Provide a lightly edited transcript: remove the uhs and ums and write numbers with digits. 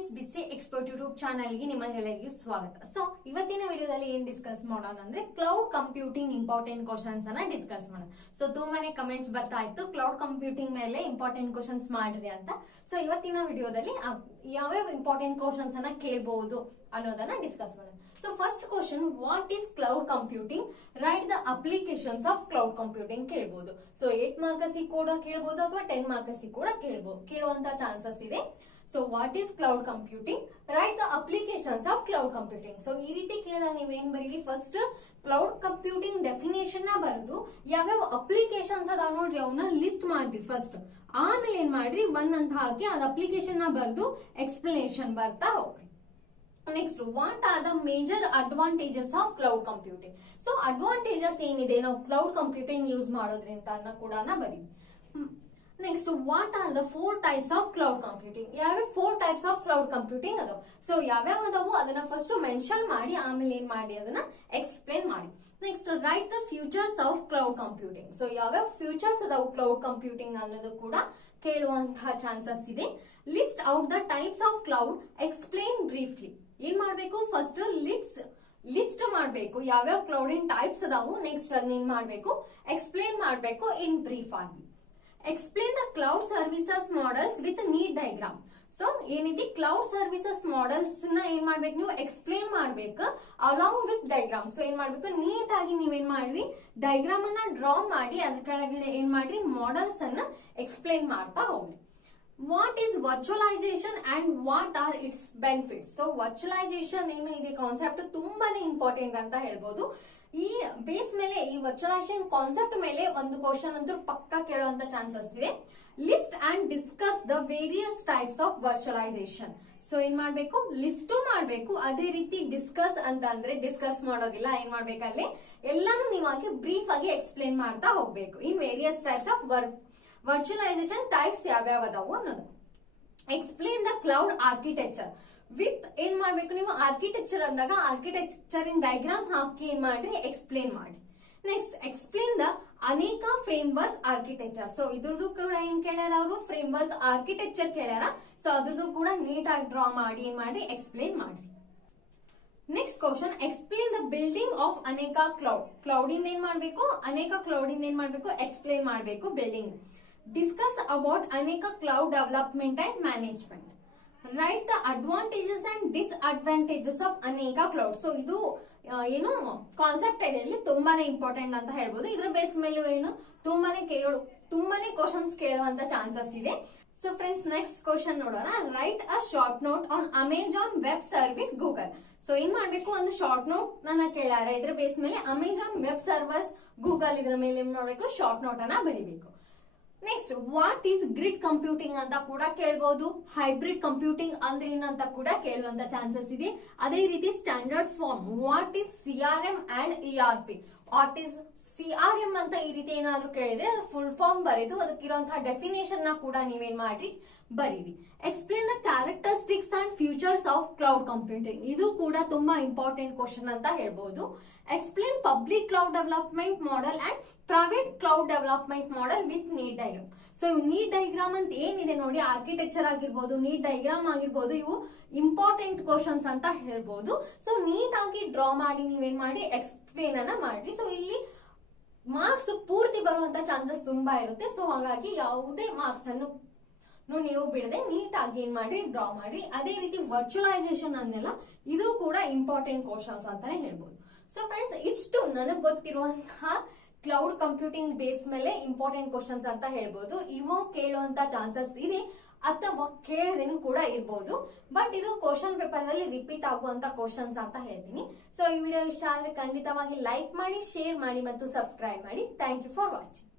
Friends, ಬಿಸಿ expert YouTube channel ಗೆ ನಿಮಗೆಲ್ಲರಿಗೂ ಸ್ವಾಗತ. ಸೊ ಇವತ್ತಿನ ವಿಡಿಯೋದಲ್ಲಿ ಏನ್ ಡಿಸ್ಕಸ್ ಮಾಡೋಣ ಅಂದ್ರೆ ಕ್ಲೌಡ್ ಕಂಪ್ಯೂಟಿಂಗ್ ಇಂಪಾರ್ಟೆಂಟ್ ಕ್ವಶನ್ಸ್ ಅನ್ನ ಡಿಸ್ಕಸ್ ಮಾಡೋಣ. ಸೊ ತುಂಬಾನೇ ಕಮೆಂಟ್ಸ್ ಬರ್ತಾ ಇತ್ತು ಕ್ಲೌಡ್ ಕಂಪ್ಯೂಟಿಂಗ್ ಮೇಲೆ ಇಂಪಾರ್ಟೆಂಟ್ ಕ್ವಶನ್ಸ್ ಮಾಡ್ರಿ ಅಂತ. ಸೊ ಇವತ್ತಿನ ವಿಡಿಯೋದಲ್ಲಿ ಯಾವ್ಯಾವ ಇಂಪಾರ್ಟೆಂಟ್ ಕ್ವಶನ್ಸ್ ಅನ್ನ ಕೇಳಬಹುದು ಅನ್ನೋದನ್ನ ಡಿಸ್ಕಸ್ ಮಾಡೋಣ. So first question, what is cloud computing? Write the applications of cloud computing ಕೇಳಬಹುದು. So 8 ಮಾರ್ಕ್ಸ್ ಕೂಡ ಕೇಳಬಹುದು ಅಥವಾ 10 ಮಾರ್ಕ್ಸ್ ಕೂಡ ಕೇಳುವಂತ ಚಾನ್ಸಸ್ ಇದೆ. So what is cloud computing? Write the applications of cloud computing. So ಈ ರೀತಿ ಕೇಳಿದಾಗ ನೀವೇನ್ ಬರೀರಿ, ಫಸ್ಟ್ ಕ್ಲೌಡ್ ಕಂಪ್ಯೂಟಿಂಗ್ ಡೆಫಿನೇಷನ್ ನ ಬರೆದು ಯಾವ್ಯಾವ ಅಪ್ಲಿಕೇಶನ್ಸ್ ಅದಾವ ನೋಡ್ರಿ ಅವನ್ನ ಲಿಸ್ಟ್ ಮಾಡ್ರಿ ಫಸ್ಟ್. ಆಮೇಲೆ ಏನ್ ಮಾಡ್ರಿ, ಒನ್ ಅಂತ ಹಾಕಿ ಅದ್ ಅಪ್ಲಿಕೇಶನ್ ನ ಬರೆದು ಎಕ್ಸ್ಪ್ಲನೇಷನ್ ಬರ್ತಾ ಹೋಗ್ರಿ. Next, what are the major advantages of cloud computing? So advantages ಏನಿದೆ ನಾವು ಕ್ಲೌಡ್ ಕಂಪ್ಯೂಟಿಂಗ್ ಯೂಸ್ ಮಾಡೋದ್ರಿಂದ ಅನ್ನ ಕೂಡ ಬರೀ. Next, what are the 4 types of cloud computing? ಯಾವ್ಯಾವ 4 types of cloud computing ಅದಾವ? ಸೊ ಯಾವ್ಯಾವ ಅದಾವು ಅದನ್ನ ಫಸ್ಟ್ ಮೆನ್ಷನ್ ಮಾಡಿ ಆಮೇಲೆ ಏನ್ ಮಾಡಿ ಅದನ್ನ ಎಕ್ಸ್ಪ್ಲೇನ್ ಮಾಡಿ. Next, write the features of cloud computing. So ಯಾವ್ಯಾವ ಫ್ಯೂಚರ್ಸ್ ಅದಾವು ಕ್ಲೌಡ್ ಕಂಪ್ಯೂಟಿಂಗ್ ಅನ್ನೋದು ಕೂಡ ಕೇಳುವಂತಹ ಚಾನ್ಸಸ್ ಇದೆ. List out the types of cloud, explain briefly. ಏನ್ ಮಾಡ್ಬೇಕು, ಫಸ್ಟ್ ಲಿಸ್ಟ್ ಮಾಡ್ಬೇಕು ಯಾವ್ಯಾವ ಕ್ಲೌಡಿನ್ ಟೈಪ್ಸ್ ಅದಾವು. ನೆಕ್ಸ್ಟ್ ಅದನ್ನ ಮಾಡ್ಬೇಕು, ಎಕ್ಸ್ಪ್ಲೇನ್ ಮಾಡ್ಬೇಕು ಇನ್ ಬ್ರೀಫ್ ಆಗಿ. Explain the cloud services models with need diagram. So ಏನಿದೆ ಕ್ಲೌಡ್ ಸರ್ವಿಸಸ್ ಮಾಡೆಲ್ಸ್ ನ ಏನ್ ಮಾಡ್ಬೇಕು, ನೀವು ಎಕ್ಸ್ಪ್ಲೇನ್ ಮಾಡ್ಬೇಕು ಅಲಾಂಗ್ ವಿತ್ ಡಯಾಗ್ರಾಮ್. ಸೊ ಏನ್ ಮಾಡ್ಬೇಕು, ನೀಟ್ ಆಗಿ ನೀವೇನ್ ಮಾಡ್ರಿ, ಡಯಾಗ್ರಾಮ್ ಅನ್ನ ಡ್ರಾ ಮಾಡಿ ಅದ್ರ ಕೆಳಗಡೆ ಏನ್ ಮಾಡ್ರಿ, ಮಾಡೆಲ್ಸ್ ಅನ್ನ ಎಕ್ಸ್ಪ್ಲೇನ್ ಮಾಡ್ತಾ ಹೋಗ್ರಿ. What is virtualization and what are its benefits? So virtualization ಏನು ಇದೆ ಕಾನ್ಸೆಪ್ಟ್ ತುಂಬಾನೇ ಇಂಪಾರ್ಟೆಂಟ್ ಅಂತ ಹೇಳ್ಬೋದು. ಈ ಬೇಸ್ ಮೇಲೆ ಈ ವರ್ಚುಲೈಸೇಷನ್ ಕಾನ್ಸೆಪ್ಟ್ ಮೇಲೆ ಒಂದು ಕ್ವಶನ್ ಅಂತೂ ಪಕ್ಕಾ ಕೇಳುವಂತ ಚಾನ್ಸಸ್ ಇದೆ. List and discuss the various types of virtualization. So ಏನ್ ಮಾಡ್ಬೇಕು, ಲಿಸ್ಟ್ ಮಾಡ್ಬೇಕು, ಅದೇ ರೀತಿ ಡಿಸ್ಕಸ್ ಅಂತ ಅಂದ್ರೆ ಡಿಸ್ಕಸ್ ಮಾಡೋದಿಲ್ಲ, ಏನ್ ಮಾಡ್ಬೇಕಲ್ಲಿ ಎಲ್ಲಾನು ನೀವಾಗಿ ಬ್ರೀಫ್ ಆಗಿ ಎಕ್ಸ್ಪ್ಲೇನ್ ಮಾಡ್ತಾ ಹೋಗ್ಬೇಕು. In various types of virtualization types ಯಾವ್ಯಾವ ಅದಾವು ಅನ್ನೋದು. Explain the cloud architecture with ಏನ್ ಮಾಡ್ಬೇಕು, ನೀವು ಆರ್ಕಿಟೆಕ್ಚರ್ ಅಂದಾಗ ಆರ್ಕಿಟೆಕ್ಚರ್ ಇನ್ ಡಯಾಗ್ರಾಮ್ ಹಾಕಿ ಏನ್ ಮಾಡ್ರಿ, ಎಕ್ಸ್ಪ್ಲೇನ್ ಮಾಡಿ. ನೆಕ್ಸ್ಟ್, ಎಕ್ಸ್ಪ್ಲೇನ್ ದ ಅನೇಕ ಫ್ರೇಮ್ ವರ್ಕ್ ಆರ್ಕಿಟೆಕ್ಚರ್. ಸೊ ಇದ್ರದ್ದು ಕೂಡ ಏನ್ ಕೇಳ್ಯಾರ ಅವರು, ಫ್ರೇಮ್ ವರ್ಕ್ ಆರ್ಕಿಟೆಕ್ಚರ್ ಕೇಳ್ಯಾರ. ಸೊ ಅದ್ರದ್ದು ಕೂಡ ನೀಟ್ ಆಗಿ ಡ್ರಾ ಮಾಡಿ ಏನ್ ಮಾಡ್ರಿ, ಎಕ್ಸ್ಪ್ಲೇನ್ ಮಾಡ್ರಿ. Next question, explain the building of ಅನೇಕ ಕ್ಲೌಡ್. ಕ್ಲೌಡ್ ಇಂದ ಏನ್ ಮಾಡ್ಬೇಕು, ಅನೇಕ ಕ್ಲೌಡ್ ಇಂದ ಏನ್ ಮಾಡ್ಬೇಕು, ಎಕ್ಸ್ಪ್ಲೇನ್ ಮಾಡ್ಬೇಕು ಬಿಲ್ಡಿಂಗ್. ಡಿಸ್ಕಸ್ ಅಬೌಟ್ ಅನೇಕ cloud development and management. Right the advantages and disadvantages of ಅನೇಕ ಕ್ಲೌಡ್. ಸೊ ಇದು ಏನು ಕಾನ್ಸೆಪ್ಟ್ ಏರಿಯಲ್ಲಿ ತುಂಬಾನೇ ಇಂಪಾರ್ಟೆಂಟ್ ಅಂತ ಹೇಳ್ಬೋದು. ಇದ್ರ ಬೇಸ್ ಮೇಲೆ ಏನು ತುಂಬಾನೇ ಕ್ವಶನ್ಸ್ ಕೇಳುವಂತ ಚಾನ್ಸಸ್ ಇದೆ. ಸೊ ಫ್ರೆಂಡ್ಸ್, ನೆಕ್ಸ್ಟ್ ಕ್ವಶನ್ ನೋಡೋಣ. Write a short note on Amazon web service Google. So ಏನ್ ಮಾಡ್ಬೇಕು, ಒಂದು ಶಾರ್ಟ್ ನೋಟ್ ನನ್ನ ಕೇಳ್ಯಾರ, ಇದ್ರ ಬೇಸ್ ಮೇಲೆ ಅಮೆಜಾನ್ ವೆಬ್ ಸರ್ವಿಸ್ ಗೂಗಲ್ ಇದ್ರ ಮೇಲೆ ಏನ್ ಮಾಡ್ಬೇಕು, ಶಾರ್ಟ್ ನೋಟ್ ಅನ್ನ ಬರೀಬೇಕು. Next, what is grid computing ಅಂತ ಕೂಡ ಕೇಳಬಹುದು. ಹೈಬ್ರಿಡ್ ಕಂಪ್ಯೂಟಿಂಗ್ ಅಂದ್ರೆ ಏನಂತ ಕೂಡ ಕೇಳುವಂತ ಚಾನ್ಸಸ್ ಇದೆ. ಅದೇ ರೀತಿ standard form, what is CRM and ERP. What is CRM ಅಂತ ಈ ರೀತಿ ಏನಾದ್ರು ಕೇಳಿದ್ರೆ ಫುಲ್ ಫಾರ್ಮ್ ಬರೀದು ಅದಕ್ಕಿರುವಂತಹ ಡೆಫಿನೇಷನ್ ನ ಕೂಡ ನೀವೇನ್ ಮಾಡ್ರಿ, ಬರೀರಿ. Explain the characteristics and features of cloud computing. ಇದು ಕೂಡ ತುಂಬಾ ಇಂಪಾರ್ಟೆಂಟ್ ಕ್ವಶನ್ ಅಂತ ಹೇಳ್ಬಹುದು. Explain public cloud development model and private cloud development model with need diagram. So need diagram ಅಂತ ಏನಿದೆ ನೋಡಿ, ಆರ್ಕಿಟೆಕ್ಚರ್ ಆಗಿರ್ಬೋದು, ನೀಡ್ ಡಯಾಗ್ರಾಮ್ ಆಗಿರ್ಬೋದು, ಇವು ಇಂಪಾರ್ಟೆಂಟ್ ಕ್ವಶನ್ಸ್ ಅಂತ ಹೇಳ್ಬೋದು. ಸೊ ನೀಟ್ ಆಗಿ ಡ್ರಾ ಮಾಡಿ ನೀವೇನ್ ಮಾಡಿ, ಎಕ್ಸ್ಪ್ಲೇನ್ ಅನ್ನ ಮಾಡ್ರಿ. ಸೊ ಇಲ್ಲಿ ಮಾರ್ಕ್ಸ್ ಪೂರ್ತಿ ಬರುವಂತ ಚಾನ್ಸಸ್ ತುಂಬಾ ಇರುತ್ತೆ. ಸೊ ಹಾಗಾಗಿ ಯಾವುದೇ ಮಾರ್ಕ್ಸ್ ಅನ್ನು ನೀವು ಬಿಡದೆ ನೀಟ್ ಆಗಿ ಏನ್ ಮಾಡಿ, ಡ್ರಾ ಮಾಡಿ. ಅದೇ ರೀತಿ ವರ್ಚುಲೈಸೇಷನ್ ಅನ್ನೆಲ್ಲ ಇದು ಕೂಡ ಇಂಪಾರ್ಟೆಂಟ್ ಕ್ವಶನ್ಸ್ ಅಂತಾನೆ ಹೇಳ್ಬೋದು. ಸೊ ಫ್ರೆಂಡ್ಸ್, ಇಷ್ಟು ನನಗ್ ಗೊತ್ತಿರುವಂತಹ ಕ್ಲೌಡ್ ಕಂಪ್ಯೂಟಿಂಗ್ ಬೇಸ್ ಮೇಲೆ ಇಂಪಾರ್ಟೆಂಟ್ ಕ್ವಶನ್ಸ್ ಅಂತ ಹೇಳ್ಬೋದು. ಇವು ಕೇಳುವಂತ ಚಾನ್ಸಸ್ ಇದೆ ಅಥವಾ ಕೇಳದೇನು ಕೂಡ ಇರ್ಬೋದು. ಬಟ್ ಇದು ಕ್ವಶನ್ ಪೇಪರ್ ನಲ್ಲಿ ರಿಪೀಟ್ ಆಗುವಂತ ಕ್ವಶನ್ಸ್ ಅಂತ ಹೇಳ್ತೀನಿ. ಸೊ ಈ ವಿಡಿಯೋ ಇಷ್ಟ ಆದ್ರೆ ಖಂಡಿತವಾಗಿ ಲೈಕ್ ಮಾಡಿ, ಶೇರ್ ಮಾಡಿ ಮತ್ತು ಸಬ್ಸ್ಕ್ರೈಬ್ ಮಾಡಿ. Thank you for watching.